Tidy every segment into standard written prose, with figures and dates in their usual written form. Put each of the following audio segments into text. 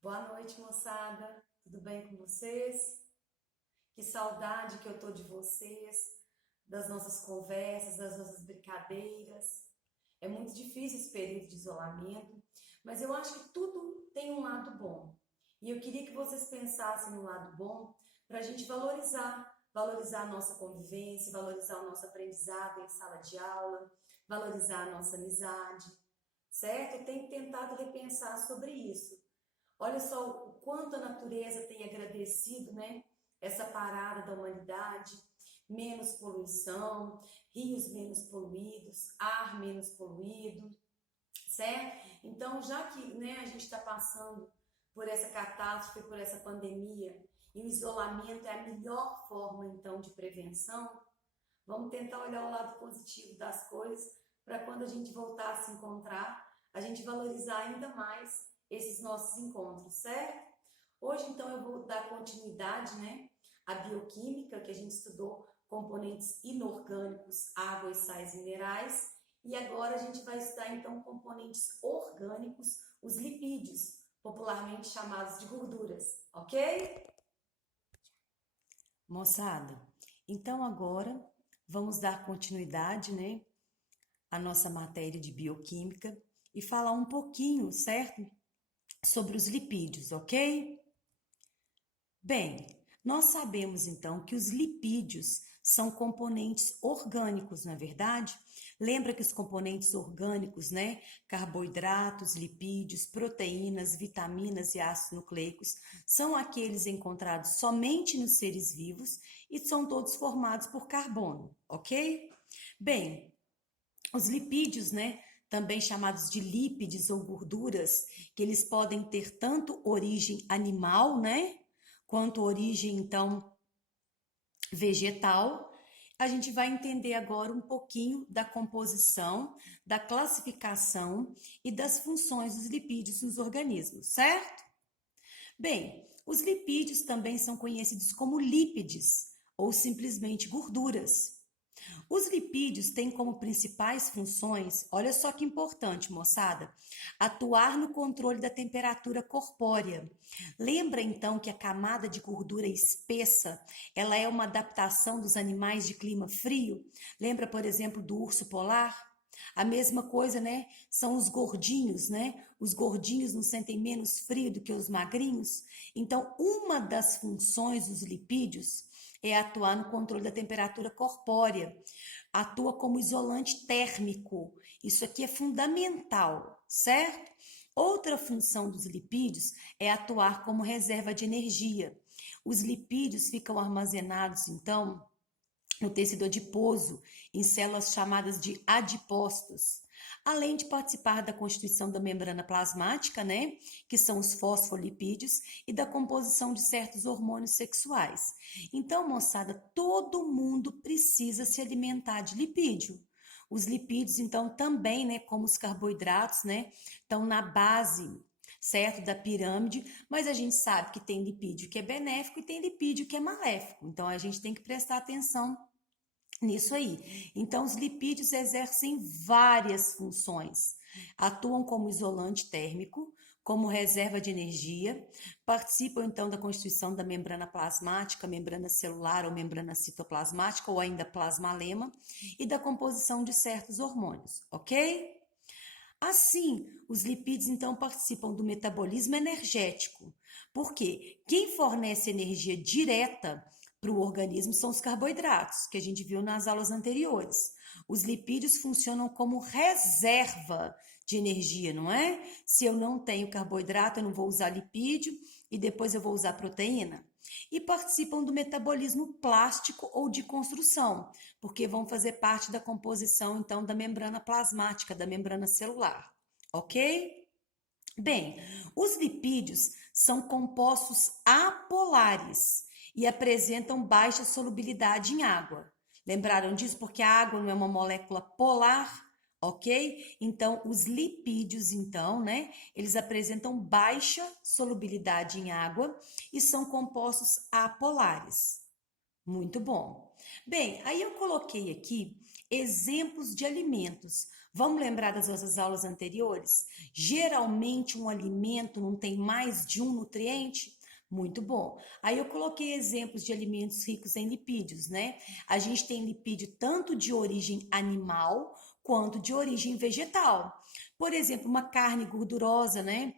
Boa noite, moçada. Tudo bem com vocês? Que saudade que eu tô de vocês, das nossas conversas, das nossas brincadeiras. É muito difícil esse período de isolamento, mas eu acho que tudo tem um lado bom. E eu queria que vocês pensassem no lado bom para a gente valorizar a nossa convivência, valorizar o nosso aprendizado em sala de aula, valorizar a nossa amizade, certo? Eu tenho tentado repensar sobre isso. Olha só o quanto a natureza tem agradecido, né? Essa parada da humanidade, menos poluição, rios menos poluídos, ar menos poluído, certo? Então, já que, né, a gente está passando por essa catástrofe, por essa pandemia, e o isolamento é a melhor forma, então, de prevenção, vamos tentar olhar o lado positivo das coisas para quando a gente voltar a se encontrar, a gente valorizar ainda mais esses nossos encontros, certo? Hoje, então, eu vou dar continuidade, né, à bioquímica, que a gente estudou componentes inorgânicos, água e sais minerais, e agora a gente vai estudar, então, componentes orgânicos, os lipídios, popularmente chamados de gorduras, ok? Moçada, então agora vamos dar continuidade, né, à nossa matéria de bioquímica e falar um pouquinho, certo, sobre os lipídios, ok? Bem, nós sabemos então que os lipídios são componentes orgânicos, não é verdade? Lembra que os componentes orgânicos, né? Carboidratos, lipídios, proteínas, vitaminas e ácidos nucleicos são aqueles encontrados somente nos seres vivos e são todos formados por carbono, ok? Bem, os lipídios, né? Também chamados de lípides ou gorduras, que eles podem ter tanto origem animal, né? Quanto origem, então, vegetal. A gente vai entender agora um pouquinho da composição, da classificação e das funções dos lipídios nos organismos, certo? Bem, os lipídios também são conhecidos como lípides ou simplesmente gorduras. Os lipídios têm como principais funções, olha só que importante, moçada, atuar no controle da temperatura corpórea. Lembra então que a camada de gordura espessa, ela é uma adaptação dos animais de clima frio? Lembra, por exemplo, do urso polar? A mesma coisa, né? São os gordinhos, né? Os gordinhos não sentem menos frio do que os magrinhos. Então, uma das funções dos lipídios é atuar no controle da temperatura corpórea. Atua como isolante térmico. Isso aqui é fundamental, certo? Outra função dos lipídios é atuar como reserva de energia. Os lipídios ficam armazenados, então, no tecido adiposo, em células chamadas de adipócitos, além de participar da constituição da membrana plasmática, né, que são os fosfolipídios, e da composição de certos hormônios sexuais. Então, moçada, todo mundo precisa se alimentar de lipídio. Os lipídios, então, também, né, como os carboidratos, né, estão na base, certo, da pirâmide, mas a gente sabe que tem lipídio que é benéfico e tem lipídio que é maléfico. Então, a gente tem que prestar atenção nisso aí. Então, os lipídios exercem várias funções. Atuam como isolante térmico, como reserva de energia, participam então da constituição da membrana plasmática, membrana celular ou membrana citoplasmática ou ainda plasmalema e da composição de certos hormônios, ok? Assim, os lipídios então participam do metabolismo energético, porque quem fornece energia direta para o organismo são os carboidratos, que a gente viu nas aulas anteriores. Os lipídios funcionam como reserva de energia, não é? Se eu não tenho carboidrato, eu não vou usar lipídio e depois eu vou usar proteína. E participam do metabolismo plástico ou de construção, porque vão fazer parte da composição, então, da membrana plasmática, da membrana celular, ok? Bem, os lipídios são compostos apolares e apresentam baixa solubilidade em água. Lembraram disso? Porque a água não é uma molécula polar, ok? Então, os lipídios, então, né, eles apresentam baixa solubilidade em água e são compostos apolares. Muito bom. Bem, aí eu coloquei aqui exemplos de alimentos. Vamos lembrar das nossas aulas anteriores? Geralmente um alimento não tem mais de um nutriente? Muito bom. Aí eu coloquei exemplos de alimentos ricos em lipídios, né? A gente tem lipídio tanto de origem animal quanto de origem vegetal. Por exemplo, uma carne gordurosa, né?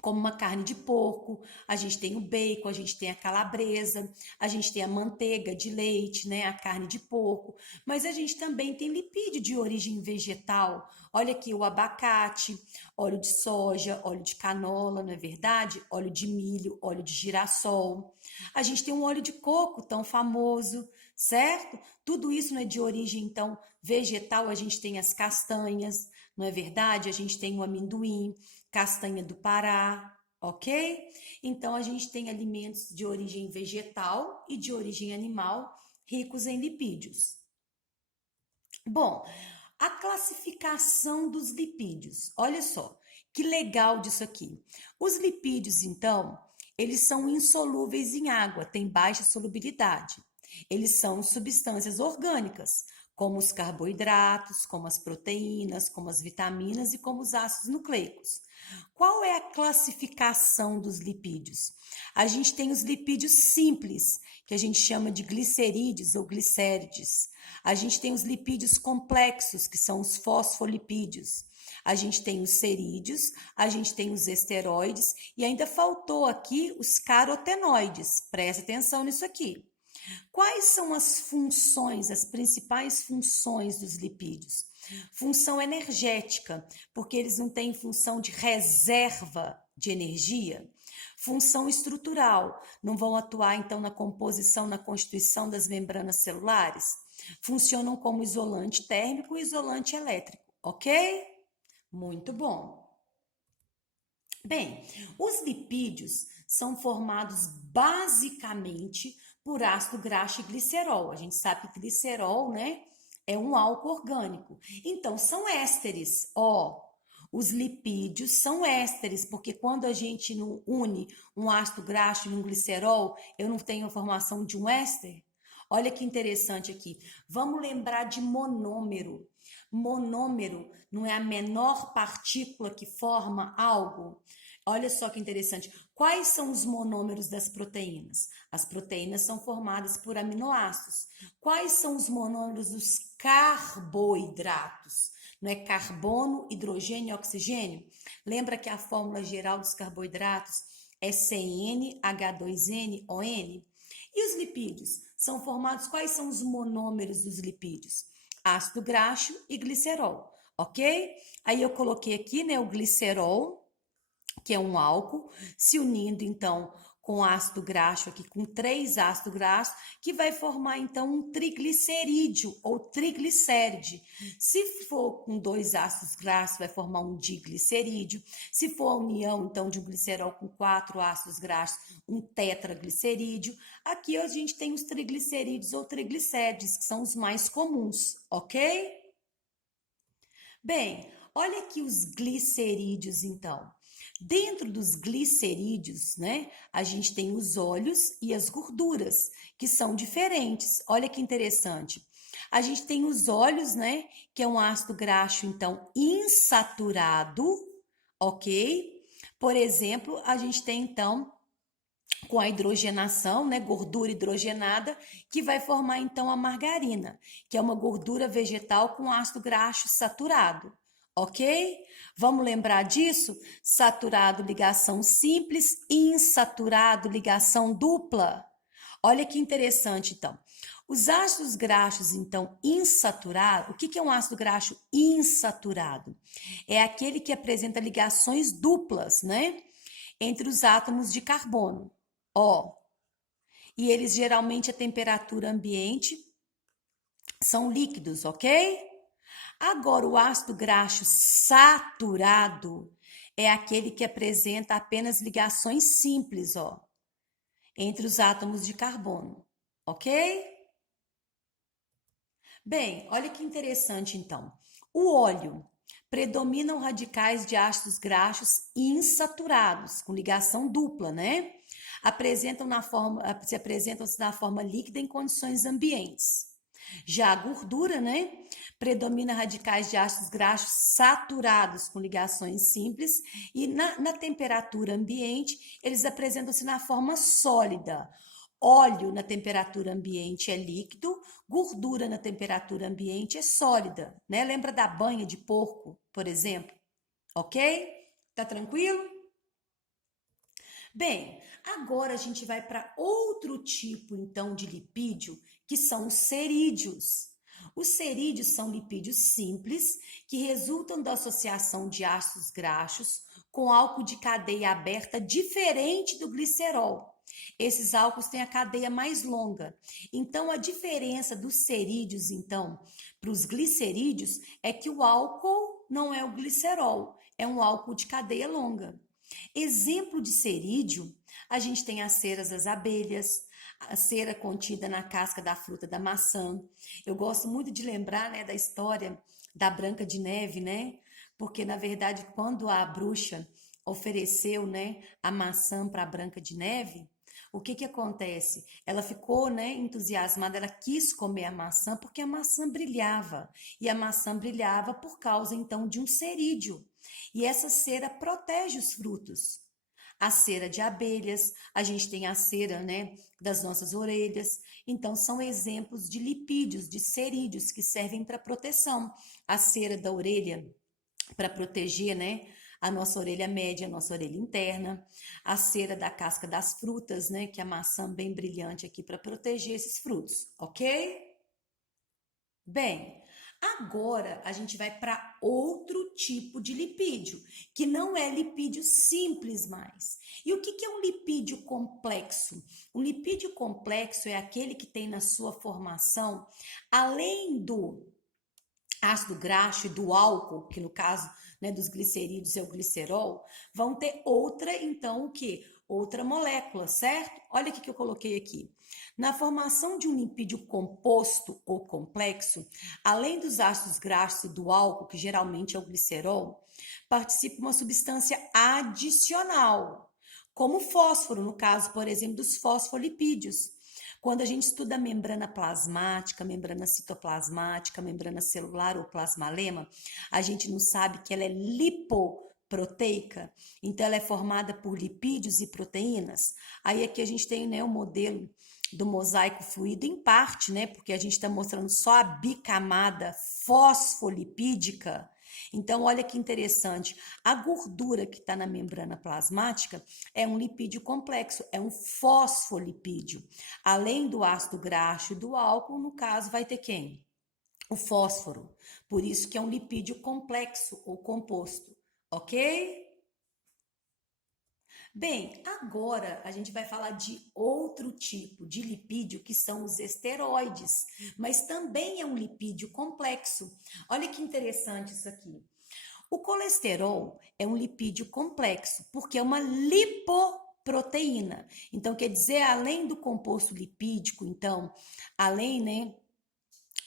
Como uma carne de porco, a gente tem o bacon, a gente tem a calabresa, a gente tem a manteiga de leite, né, a carne de porco, mas a gente também tem lipídio de origem vegetal. Olha aqui o abacate, óleo de soja, óleo de canola, não é verdade? Óleo de milho, óleo de girassol. A gente tem um óleo de coco tão famoso, certo? Tudo isso não é de origem, então, vegetal, a gente tem as castanhas, não é verdade? A gente tem o amendoim, castanha do Pará, ok? Então, a gente tem alimentos de origem vegetal e de origem animal ricos em lipídios. Bom, a classificação dos lipídios. Olha só, que legal disso aqui. Os lipídios, então, eles são insolúveis em água, têm baixa solubilidade. Eles são substâncias orgânicas, como os carboidratos, como as proteínas, como as vitaminas e como os ácidos nucleicos. Qual é a classificação dos lipídios? A gente tem os lipídios simples, que a gente chama de glicerídeos ou glicérides. A gente tem os lipídios complexos, que são os fosfolipídios. A gente tem os cerídeos, a gente tem os esteroides e ainda faltou aqui os carotenoides. Presta atenção nisso aqui. Quais são as funções, as principais funções dos lipídios? Função energética, porque eles não têm função de reserva de energia. Função estrutural, não vão atuar então na composição, na constituição das membranas celulares. Funcionam como isolante térmico e isolante elétrico, ok? Muito bom. Bem, os lipídios são formados basicamente por ácido graxo e glicerol. A gente sabe que glicerol, né, é um álcool orgânico. Então, são ésteres, ó. Os lipídios são ésteres, porque quando a gente não une um ácido graxo e um glicerol, eu não tenho a formação de um éster? Olha que interessante aqui. Vamos lembrar de monômero. Monômero não é a menor partícula que forma algo? Olha só que interessante. Quais são os monômeros das proteínas? As proteínas são formadas por aminoácidos. Quais são os monômeros dos carboidratos? Não é carbono, hidrogênio e oxigênio? Lembra que a fórmula geral dos carboidratos é CnH2nOn? E os lipídios? São formados, quais são os monômeros dos lipídios? Ácido graxo e glicerol, ok? Aí eu coloquei aqui, né, o glicerol, que é um álcool, se unindo então com ácido graxo aqui, com 3 ácidos graxos, que vai formar então um triglicerídeo ou triglicéride. Se for com 2 ácidos graxos, vai formar um diglicerídeo. Se for a união então de um glicerol com 4 ácidos graxos, um tetraglicerídeo. Aqui a gente tem os triglicerídeos ou triglicérides, que são os mais comuns, ok? Bem, olha aqui os glicerídeos então. Dentro dos glicerídeos, né, a gente tem os óleos e as gorduras, que são diferentes. Olha que interessante. A gente tem os óleos, né, que é um ácido graxo, então, insaturado, ok? Por exemplo, a gente tem, então, com a hidrogenação, né, gordura hidrogenada, que vai formar, então, a margarina, que é uma gordura vegetal com ácido graxo saturado. Ok? Vamos lembrar disso? Saturado, ligação simples, insaturado, ligação dupla. Olha que interessante, então. Os ácidos graxos, então, insaturados, o que é um ácido graxo insaturado? É aquele que apresenta ligações duplas, né? Entre os átomos de carbono. Ó, e eles geralmente a temperatura ambiente são líquidos, ok? Agora, o ácido graxo saturado é aquele que apresenta apenas ligações simples, ó, entre os átomos de carbono, ok? Bem, olha que interessante então. O óleo predominam radicais de ácidos graxos insaturados, com ligação dupla, né? Se apresentam na forma líquida em condições ambientes. Já a gordura, né, predomina radicais de ácidos graxos saturados com ligações simples e na temperatura ambiente eles apresentam-se na forma sólida. Óleo na temperatura ambiente é líquido, gordura na temperatura ambiente é sólida, né? Lembra da banha de porco, por exemplo? Ok? Tá tranquilo? Bem, agora a gente vai para outro tipo, então, de lipídio, que são os cerídeos. Os cerídeos são lipídios simples que resultam da associação de ácidos graxos com álcool de cadeia aberta diferente do glicerol. Esses álcools têm a cadeia mais longa. Então, a diferença dos cerídeos, então, para os glicerídeos é que o álcool não é o glicerol, é um álcool de cadeia longa. Exemplo de cerídeo, a gente tem as ceras das abelhas, a cera contida na casca da fruta da maçã. Eu gosto muito de lembrar, né, da história da Branca de Neve, né? Porque, na verdade, quando a bruxa ofereceu, né, a maçã para a Branca de Neve, o que que acontece? Ela ficou, né, entusiasmada, ela quis comer a maçã porque a maçã brilhava. E a maçã brilhava por causa, então, de um cerídeo. E essa cera protege os frutos. A cera de abelhas, a gente tem a cera, né, das nossas orelhas. Então, são exemplos de lipídios, de cerídeos que servem para proteção. A cera da orelha para proteger, né, a nossa orelha média, a nossa orelha interna. A cera da casca das frutas, né, que é a maçã bem brilhante aqui para proteger esses frutos, ok? Bem, agora a gente vai para outro tipo de lipídio, que não é lipídio simples mais. E o que que é um lipídio complexo? Um lipídio complexo é aquele que tem na sua formação, além do ácido graxo e do álcool, que no caso, né, dos glicerídeos é o glicerol, vão ter outra, então, o quê? Outra molécula, certo? Olha o que eu coloquei aqui. Na formação de um lipídio composto ou complexo, além dos ácidos graxos e do álcool, que geralmente é o glicerol, participa uma substância adicional, como fósforo, no caso, por exemplo, dos fosfolipídios. Quando a gente estuda a membrana plasmática, membrana citoplasmática, membrana celular ou plasmalema, a gente não sabe que ela é lipoproteica, então ela é formada por lipídios e proteínas. Aí aqui a gente tem, né, o modelo do mosaico fluido em parte, né, porque a gente está mostrando só a bicamada fosfolipídica. Então, olha que interessante, a gordura que está na membrana plasmática é um lipídio complexo, é um fosfolipídio. Além do ácido graxo e do álcool, no caso, vai ter quem? O fósforo. Por isso que é um lipídio complexo ou composto, ok? Bem, agora a gente vai falar de outro tipo de lipídio que são os esteroides, mas também é um lipídio complexo. Olha que interessante isso aqui. O colesterol é um lipídio complexo, porque é uma lipoproteína. Então, quer dizer, além do composto lipídico, então, além, né,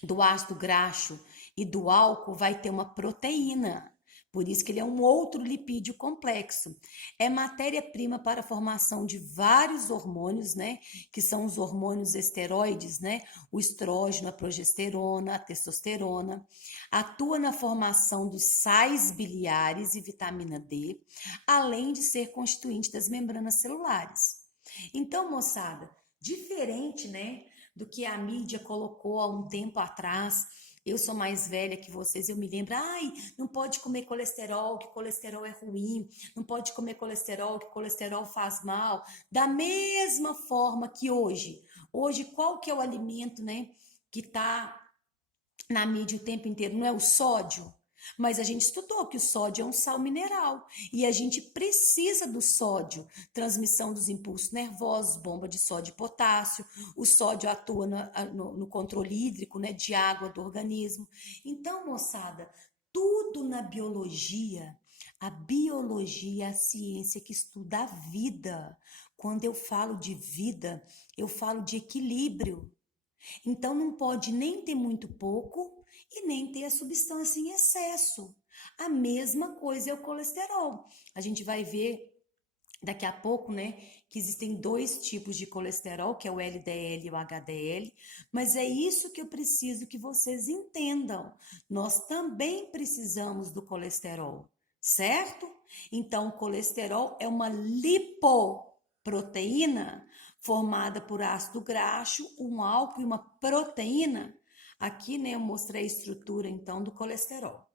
do ácido graxo e do álcool, vai ter uma proteína. Por isso que ele é um outro lipídio complexo. É matéria-prima para a formação de vários hormônios, né? Que são os hormônios esteroides, né? O estrógeno, a progesterona, a testosterona. Atua na formação dos sais biliares e vitamina D, além de ser constituinte das membranas celulares. Então, moçada, diferente, né, do que a mídia colocou há um tempo atrás. Eu sou mais velha que vocês, eu me lembro, ai, não pode comer colesterol, que colesterol é ruim, não pode comer colesterol, que colesterol faz mal. Da mesma forma que hoje qual que é o alimento, né, que tá na mídia o tempo inteiro? Não é o sódio? Mas a gente estudou que o sódio é um sal mineral e a gente precisa do sódio, transmissão dos impulsos nervosos, bomba de sódio e potássio. O sódio atua no controle hídrico, né, de água do organismo. Então, moçada, tudo na biologia, a biologia é a ciência que estuda a vida. Quando eu falo de vida, eu falo de equilíbrio. Então não pode nem ter muito pouco e nem ter a substância em excesso. A mesma coisa é o colesterol. A gente vai ver daqui a pouco, né, que existem dois tipos de colesterol, que é o LDL e o HDL, mas é isso que eu preciso que vocês entendam. Nós também precisamos do colesterol, certo? Então, o colesterol é uma lipoproteína formada por ácido graxo, um álcool e uma proteína. Aqui, né, eu mostrei a estrutura, então, do colesterol,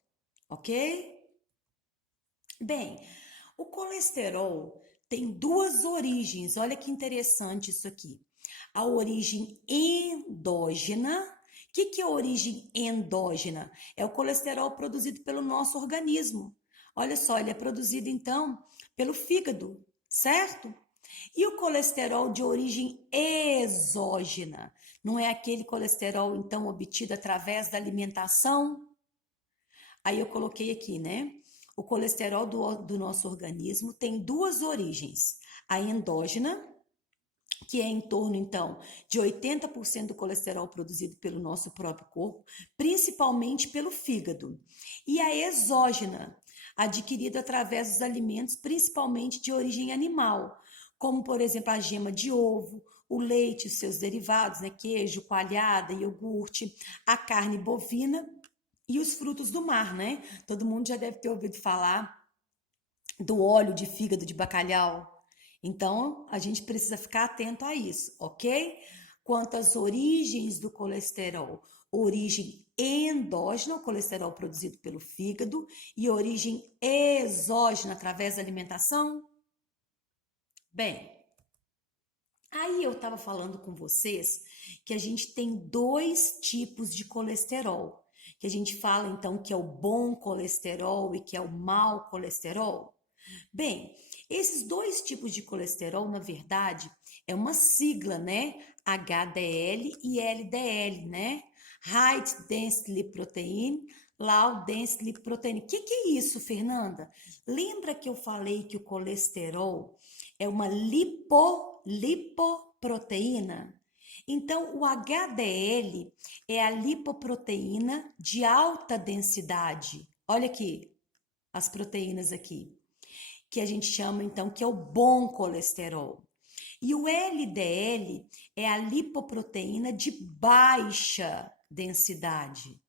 ok? Bem, o colesterol tem duas origens. Olha que interessante isso aqui. A origem endógena. O que é a origem endógena? É o colesterol produzido pelo nosso organismo. Olha só, ele é produzido então pelo fígado, certo? E o colesterol de origem exógena? Não é aquele colesterol então obtido através da alimentação? Aí eu coloquei aqui, né? O colesterol do nosso organismo tem duas origens. A endógena, que é em torno, então, de 80% do colesterol produzido pelo nosso próprio corpo, principalmente pelo fígado. E a exógena, adquirida através dos alimentos, principalmente de origem animal, como, por exemplo, a gema de ovo, o leite e seus derivados, né? Queijo, coalhada, iogurte, a carne bovina e os frutos do mar, né? Todo mundo já deve ter ouvido falar do óleo de fígado de bacalhau. Então, a gente precisa ficar atento a isso, ok? Quanto às origens do colesterol, origem endógena, o colesterol produzido pelo fígado, e origem exógena através da alimentação. Bem, aí eu estava falando com vocês que a gente tem dois tipos de colesterol, que a gente fala então que é o bom colesterol e que é o mau colesterol. Bem, esses dois tipos de colesterol, na verdade, é uma sigla, né? HDL e LDL, né? High Density Lipoprotein, Low Density Lipoprotein. O que é isso, Fernanda? Lembra que eu falei que o colesterol é uma lipoproteína? Então, o HDL é a lipoproteína de alta densidade. Olha aqui, as proteínas aqui que a gente chama então que é o bom colesterol. E o LDL é a lipoproteína de baixa densidade.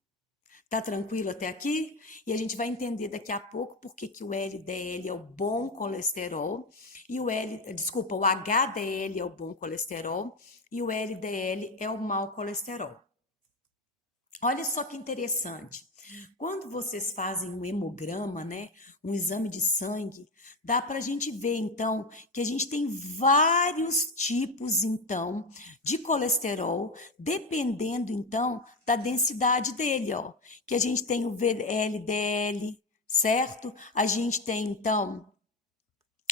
Tá tranquilo até aqui? E a gente vai entender daqui a pouco por que o LDL é o bom colesterol e o HDL é o bom colesterol e o LDL é o mau colesterol. Olha só que interessante. Quando vocês fazem um hemograma, né, um exame de sangue, dá para a gente ver então que a gente tem vários tipos então de colesterol, dependendo então da densidade dele, ó. Que a gente tem o VLDL, certo? A gente tem então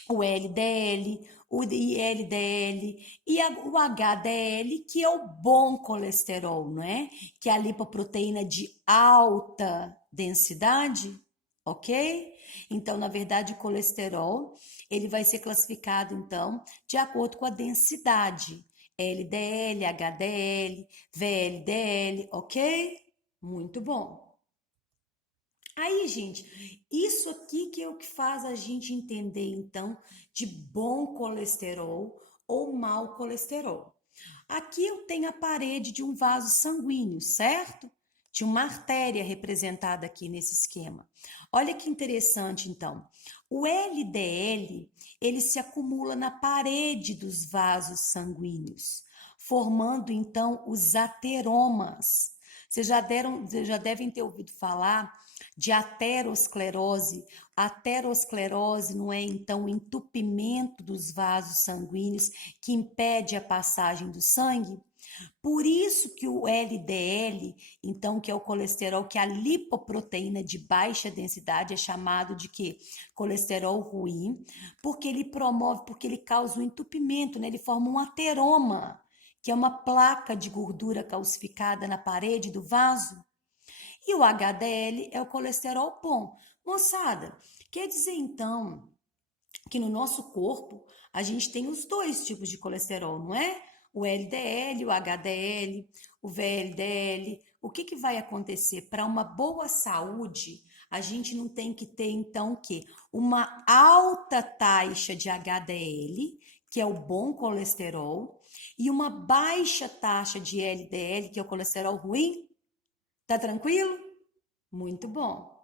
o LDL, o ILDL e o HDL, que é o bom colesterol, não é? Que é a lipoproteína de alta densidade, ok? Então, na verdade, o colesterol, ele vai ser classificado, então, de acordo com a densidade. LDL, HDL, VLDL, ok? Muito bom. Aí, gente, isso aqui que é o que faz a gente entender, então, de bom colesterol ou mau colesterol. Aqui eu tenho a parede de um vaso sanguíneo, certo? De uma artéria representada aqui nesse esquema. Olha que interessante, então. O LDL, ele se acumula na parede dos vasos sanguíneos, formando, então, os ateromas. Vocês já devem ter ouvido falar de aterosclerose. A aterosclerose não é então o entupimento dos vasos sanguíneos que impede a passagem do sangue? Por isso que o LDL, então, que é o colesterol, que é a lipoproteína de baixa densidade, é chamado de quê? Colesterol ruim, porque ele promove, porque ele causa um entupimento, né? Ele forma um ateroma, que é uma placa de gordura calcificada na parede do vaso. E o HDL é o colesterol bom. Moçada, quer dizer então que no nosso corpo a gente tem os dois tipos de colesterol, não é? O LDL, o HDL, o VLDL. O que vai acontecer? Para uma boa saúde, A gente não tem que ter, então, o quê? Uma alta taxa de HDL, que é o bom colesterol, e uma baixa taxa de LDL, que é o colesterol ruim. Tá tranquilo? Muito bom.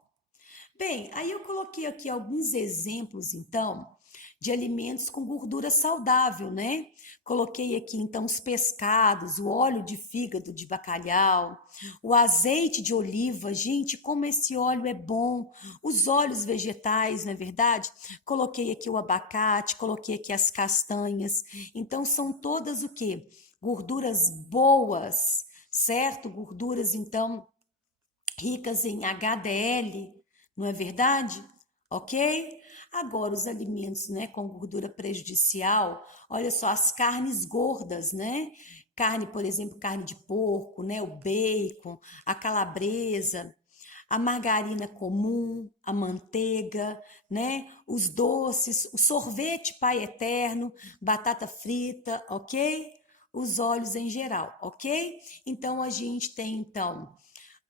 Bem, aí eu coloquei aqui alguns exemplos, então, de alimentos com gordura saudável, né? Coloquei aqui, então, os pescados, o óleo de fígado de bacalhau, o azeite de oliva. Gente, como esse óleo é bom. Os óleos vegetais, não é verdade? Coloquei aqui o abacate, coloquei aqui as castanhas. Então, são todas o quê? Gorduras boas, certo? Gorduras, então, ricas em HDL, não é verdade? Ok? Agora, os alimentos, né, com gordura prejudicial, olha só, as carnes gordas, né? Carne, por exemplo, carne de porco, né? O bacon, a calabresa, a margarina comum, a manteiga, né? Os doces, o sorvete Pai Eterno, batata frita, ok? Os óleos em geral, ok? Então, a gente tem, então,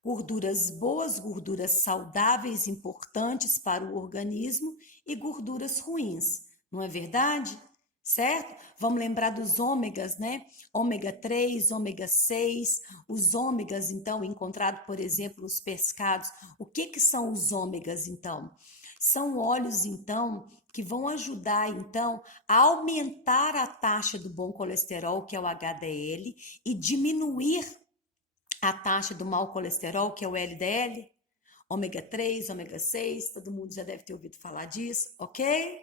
gorduras boas, gorduras saudáveis, importantes para o organismo e gorduras ruins, não é verdade? Certo? Vamos lembrar dos ômegas, né? Ômega 3, ômega 6, os ômegas, então, encontrados, por exemplo, nos pescados. O que que são os ômegas, então? São óleos, então, que vão ajudar, então, a aumentar a taxa do bom colesterol, que é o HDL, e diminuir a taxa do mau colesterol, que é o LDL, ômega 3, ômega 6, todo mundo já deve ter ouvido falar disso, ok?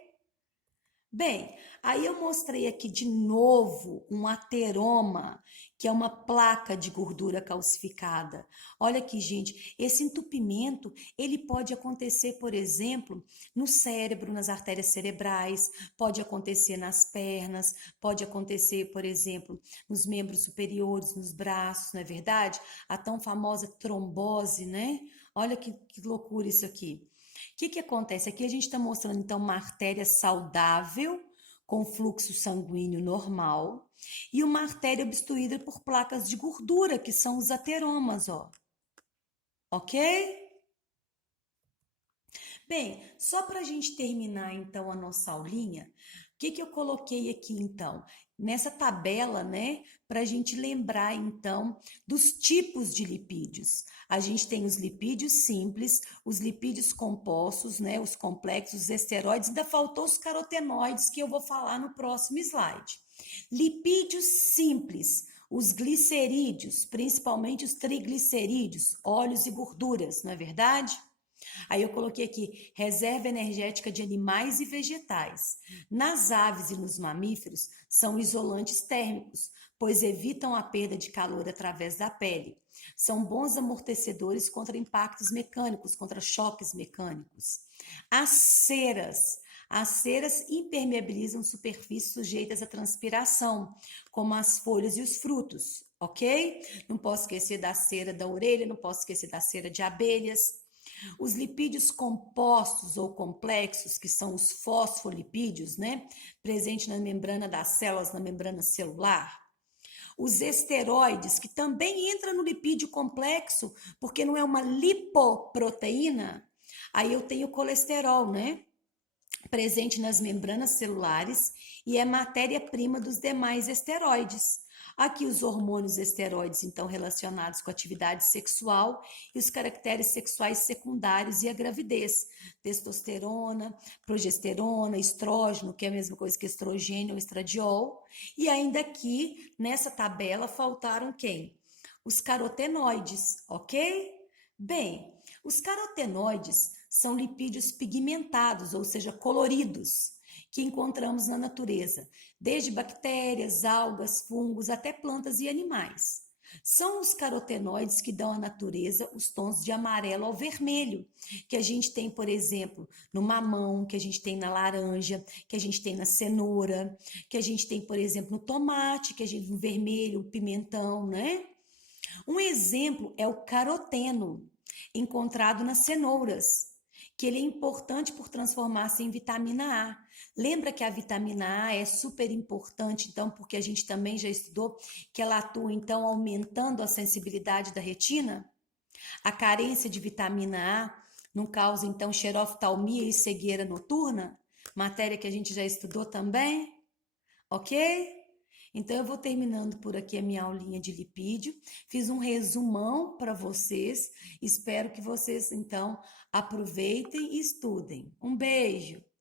Bem, aí eu mostrei aqui de novo um ateroma, que é uma placa de gordura calcificada. Olha aqui, gente, esse entupimento, ele pode acontecer, por exemplo, no cérebro, nas artérias cerebrais, pode acontecer nas pernas, pode acontecer, por exemplo, nos membros superiores, nos braços, não é verdade? A tão famosa trombose, né? Olha que loucura isso aqui. O que que acontece? Aqui a gente está mostrando, então, uma artéria saudável, com fluxo sanguíneo normal, e uma artéria obstruída por placas de gordura, que são os ateromas, ó. Ok? Bem, só para a gente terminar, então, a nossa aulinha, o que que eu coloquei aqui, então? Nessa tabela, né, para a gente lembrar, então, dos tipos de lipídios. A gente tem os lipídios simples, os lipídios compostos, né, os complexos, os esteroides, ainda faltou os carotenoides, que eu vou falar no próximo slide. Lipídios simples, os glicerídeos, principalmente os triglicerídeos, óleos e gorduras, não é verdade? Aí eu coloquei aqui reserva energética de animais e vegetais. Nas aves e nos mamíferos são isolantes térmicos, pois evitam a perda de calor através da pele. São bons amortecedores contra impactos mecânicos, contra choques mecânicos. As ceras. As ceras impermeabilizam superfícies sujeitas à transpiração, como as folhas e os frutos, ok? Não posso esquecer da cera da orelha, não posso esquecer da cera de abelhas. Os lipídios compostos ou complexos, que são os fosfolipídios, né? Presente na membrana das células, na membrana celular. Os esteroides, que também entram no lipídio complexo, porque não é uma lipoproteína. Aí eu tenho colesterol, né? Presente nas membranas celulares e é matéria-prima dos demais esteroides. Aqui os hormônios esteroides, então, relacionados com a atividade sexual e os caracteres sexuais secundários e a gravidez. Testosterona, progesterona, estrógeno, que é a mesma coisa que estrogênio ou estradiol. E ainda aqui, nessa tabela, faltaram quem? Os carotenoides, ok? Bem, os carotenoides são lipídios pigmentados, ou seja, coloridos, que encontramos na natureza, desde bactérias, algas, fungos, até plantas e animais. São os carotenoides que dão à natureza os tons de amarelo ao vermelho, que a gente tem, por exemplo, no mamão, que a gente tem na laranja, que a gente tem na cenoura, que a gente tem, por exemplo, no tomate, que a gente no vermelho, o pimentão, né? Um exemplo é o caroteno, encontrado nas cenouras, que ele é importante por transformar-se em vitamina A. Lembra que a vitamina A é super importante, então, porque a gente também já estudou que ela atua, então, aumentando a sensibilidade da retina? A carência de vitamina A Não causa, então, xeroftalmia e cegueira noturna? Matéria que a gente já estudou também, ok? Então, eu vou terminando por aqui a minha aulinha de lipídio. Fiz um resumão para vocês. Espero que vocês, então, aproveitem e estudem. Um beijo!